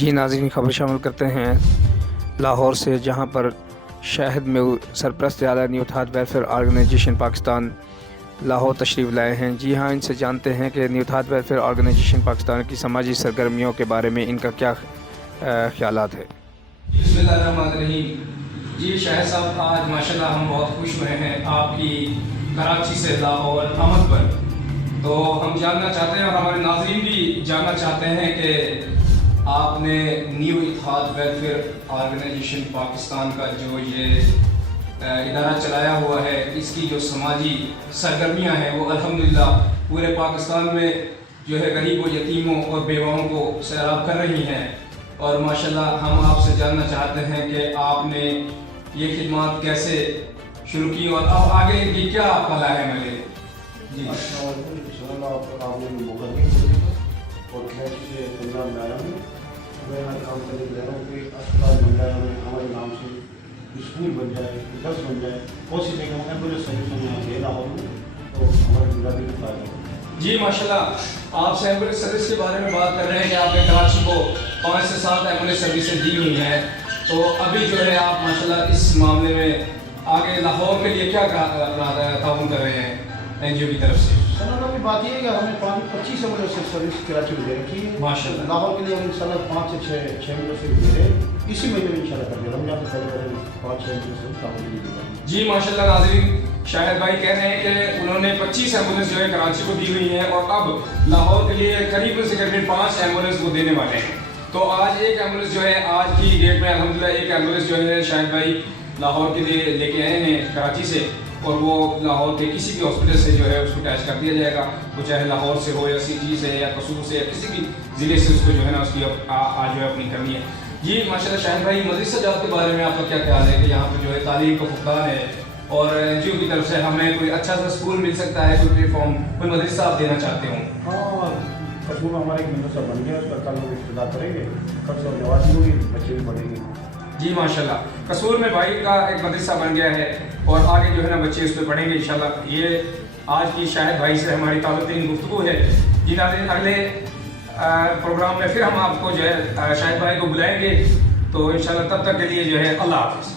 جی ناظرین، خبر شامل کرتے ہیں لاہور سے، جہاں پر شاہد میں سرپرست اعلیٰ نیو اتحاد ویلفیئر آرگنائزیشن پاکستان لاہور تشریف لائے ہیں۔ جی ہاں، ان سے جانتے ہیں کہ نیو اتحاد ویلفیئر آرگنائزیشن پاکستان کی سماجی سرگرمیوں کے بارے میں ان کا کیا خیالات ہے۔ بسم اللہ الرحمن الرحیم۔ جی شاہد صاحب، آج ماشاءاللہ ہم بہت خوش ہوئے ہیں آپ کی کراچی سے لاہور آمد پر۔ تو ہم جاننا چاہتے ہیں اور ہمارے ناظرین بھی جاننا چاہتے ہیں کہ آپ نے نیو اتحاد ویلفیئر آرگنائزیشن پاکستان کا جو یہ ادارہ چلایا ہوا ہے، اس کی جو سماجی سرگرمیاں ہیں وہ الحمدللہ پورے پاکستان میں جو ہے غریب و یتیموں اور بیواؤں کو سیراب کر رہی ہیں، اور ماشاءاللہ ہم آپ سے جاننا چاہتے ہیں کہ آپ نے یہ خدمات کیسے شروع کی اور اب آگے کی کیا پلان ہے ملے۔ جی اور کراچی سے پنجاب میں آیا ہوں۔ میں یہاں کام کرنے کے رہا ہوں کہ اسپتال بن جائے، ہمارے نام سے اسکول بن جائے، درس بن جائے، کوشش ہے کہ ہم ایمبولینس سروس میں یہاں دے رہا ہوں تو ہمارے گزاری کا فائدہ ہو۔ جی ماشاءاللہ، آپ سے ایمبولینس سروس کے بارے میں بات کر رہے ہیں کہ آپ نے کراچی کو 5 سے 7 ایمبولینس سروسیں دی ہوئی ہیں، تو ابھی جو ہے آپ ماشاءاللہ اس معاملے میں آگے لاہور کے لیے کیا تعاون کر رہے ہیں این جی او کی طرف سے؟ انشاءاللہ ابھی بات یہ ہے کہ ہم نے 25 ایمبولینس سروس کراچی میں دے رکھی ہے ماشاءاللہ۔ لاہور کے لیے ہم انشاءاللہ 5 سے 6 ایمبولینس دے رہے ہیں، اسی مہینے میں انشاءاللہ کر دیں، رمضان سے پہلے 5-6 ایمبولینس لاہور کے لیے دے رہے ہیں۔ جی ماشاءاللہ ناظرین، شاہد بھائی کہہ رہے ہیں کہ انہوں نے 25 ایمبولینس جو ہے کراچی کو دی ہوئی ہیں اور اب لاہور کے لیے قریب سے قریب 5 ایمبولینس وہ دینے والے ہیں۔ تو آج ایک ایمبولینس جو ہے آج کی ڈیٹ میں الحمدللہ ایک ایمبولینس جو ہے شاہد بھائی لاہور کے لیے لے کے آئے ہیں کراچی سے، اور وہ لاہور کے کسی بھی ہاسپٹل سے جو ہے اس کو اٹیچ کر دیا جائے گا، وہ چاہے لاہور سے ہو یا سی جی سے یا قصور سے یا کسی بھی ضلع سے اس کو جو ہے نا اس کی آج جو ہے اپنی کرنی ہے۔ جی ماشاءاللہ شاہد بھائی، مدرسہ جات کے بارے میں آپ کا کیا خیال ہے کہ یہاں پہ جو ہے تعلیم کا فقدان ہے اور این جی او کی طرف سے ہمیں کوئی اچھا سا اسکول مل سکتا ہے، کوئی پلیٹ فارم، کوئی مدرسہ آپ دینا چاہتے ہوں؟ ہاں، قصور میں ہمارا ایک مدرسہ بن گیا، اس کا کل ہم ابتدا کریں گے، خرچ اور نوازی ہوگی، بچے بھی پڑھیں گے۔ جی ماشاءاللہ، قصور میں بھائی کا ایک مدرسہ بن گیا ہے اور آگے جو ہے نا بچے اس پہ پڑھیں گے انشاءاللہ۔ یہ آج کی شاہد بھائی سے ہماری تازہ ترین گفتگو ہے۔ جی ناظرین، اگلے پروگرام میں پھر ہم آپ کو جو ہے شاہد بھائی کو بلائیں گے، تو انشاءاللہ تب تک کے لیے جو ہے اللہ حافظ۔